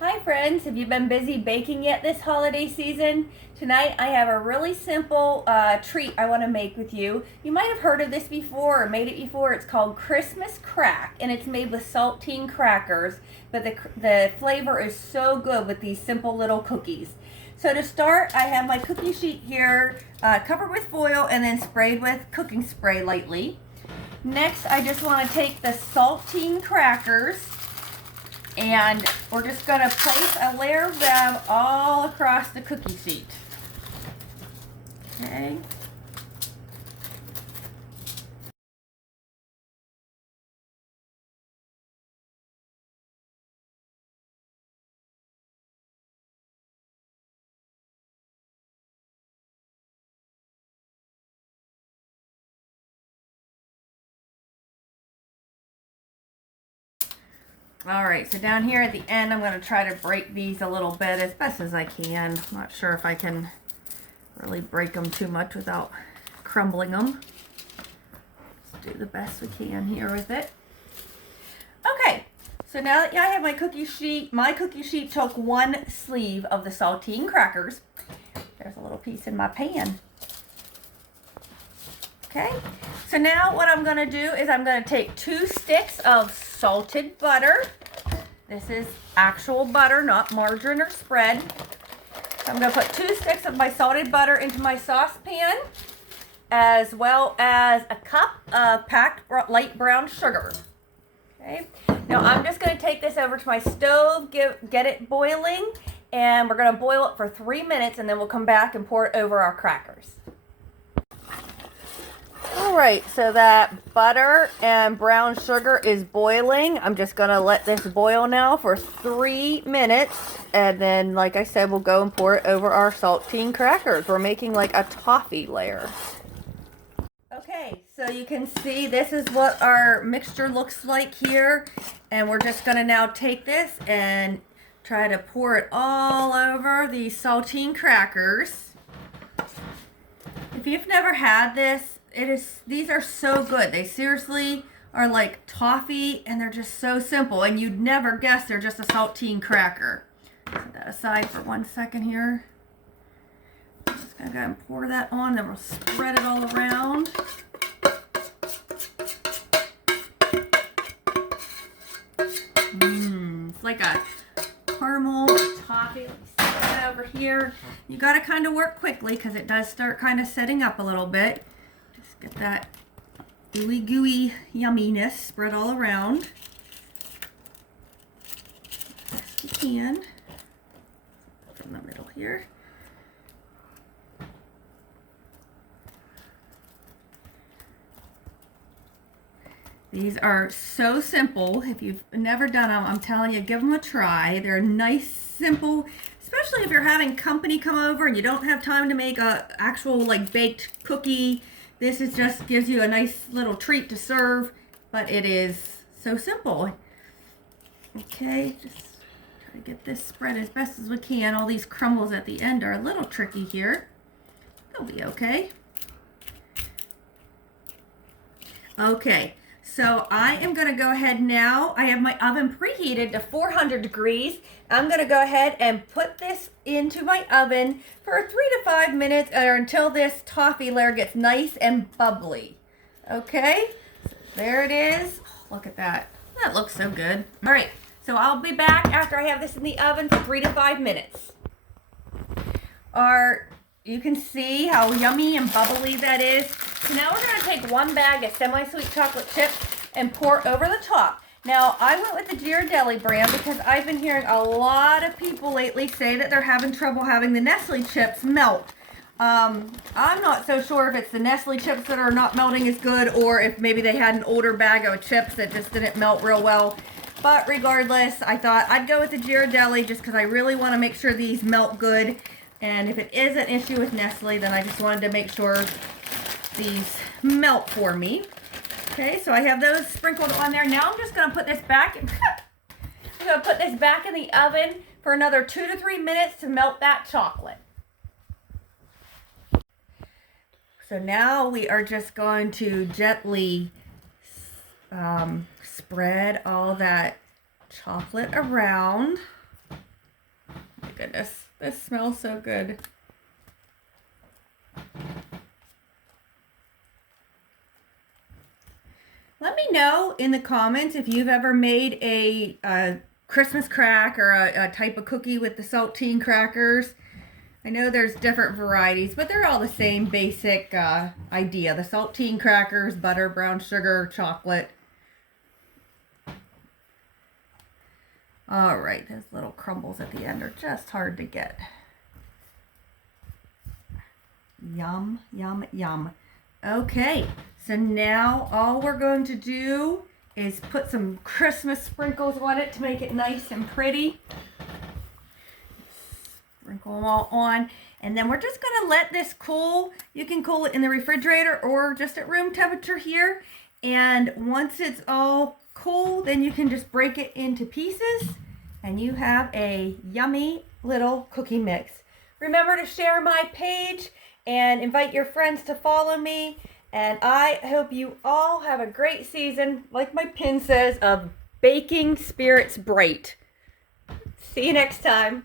Hi friends, have you been busy baking yet this holiday season? Tonight I have a really simple treat I want to make with you. You might have heard of this before or made it before. It's called Christmas Crack and it's made with saltine crackers, but the flavor is so good with these simple little cookies. So to start, I have my cookie sheet here covered with foil and then sprayed with cooking spray lightly. Next, I just want to take the saltine crackers and we're just going to place a layer of them all across the cookie sheet. Okay. Alright, so down here at the end, I'm going to try to break these a little bit as best as I can. I'm not sure if I can really break them too much without crumbling them. Let's do the best we can here with it. Okay, so now that I have my cookie sheet took one sleeve of the saltine crackers. There's a little piece in my pan. Okay, so now what I'm going to do is I'm going to take 2 sticks of salted butter. This is actual butter, not margarine or spread. So I'm going to put 2 sticks of my salted butter into my saucepan, as well as a cup of packed light brown sugar. Okay, now I'm just going to take this over to my stove, get it boiling, and we're going to boil it for 3 minutes, and then we'll come back and pour it over our crackers. Alright, so that butter and brown sugar is boiling. I'm just going to let this boil now for 3 minutes. And then, like I said, we'll go and pour it over our saltine crackers. We're making like a toffee layer. Okay, so you can see this is what our mixture looks like here. And we're just going to now take this and try to pour it all over the saltine crackers. If you've never had this, these are so good. They seriously are like toffee and they're just so simple and you'd never guess they're just a saltine cracker. Set that aside for 1 second here. I'm just gonna go and pour that on, then we'll spread it all around. It's like a caramel toffee. Let me set that over here. You gotta kind of work quickly because it does start kind of setting up a little bit. Get that gooey yumminess spread all around. Best you can. From the middle here. These are so simple. If you've never done them, I'm telling you, give them a try. They're nice, simple, especially if you're having company come over and you don't have time to make a actual like baked cookie. This is just gives you a nice little treat to serve, but it is so simple. Okay, just try to get this spread as best as we can. All these crumbles at the end are a little tricky here. They'll be okay. Okay, so I am going to go ahead now. I have my oven preheated to 400 degrees. I'm going to go ahead and put this into my oven for 3 to 5 minutes or until this toffee layer gets nice and bubbly. Okay, so there it is. Look at that. That looks so good. All right, so I'll be back after I have this in the oven for 3 to 5 minutes. You can see how yummy and bubbly that is. So now we're going to take 1 bag of semi-sweet chocolate chips and pour over the top. Now, I went with the Ghirardelli brand because I've been hearing a lot of people lately say that they're having trouble having the Nestle chips melt. I'm not so sure if it's the Nestle chips that are not melting as good or if maybe they had an older bag of chips that just didn't melt real well. But regardless, I thought I'd go with the Ghirardelli just because I really want to make sure these melt good. And if it is an issue with Nestle, then I just wanted to make sure these melt for me. Okay, so I have those sprinkled on there. Now I'm just going to put this back. I'm going to put this back in the oven for another 2 to 3 minutes to melt that chocolate. So now we are just going to gently spread all that chocolate around. goodness. This smells so good. Let me know in the comments if you've ever made a Christmas crack or a type of cookie with the saltine crackers. I know there's different varieties, but they're all the same basic idea. The saltine crackers, butter, brown sugar, chocolate. All right, those little crumbles at the end are just hard to get. Yum, yum, yum. Okay, so now all we're going to do is put some Christmas sprinkles on it to make it nice and pretty. Sprinkle them all on, and then we're just going to let this cool. You can cool it in the refrigerator or just at room temperature here. And once it's all cool, then you can just break it into pieces, and you have a yummy little cookie mix. Remember to share my page and invite your friends to follow me. And I hope you all have a great season, like my pin says, of baking spirits bright. See you next time.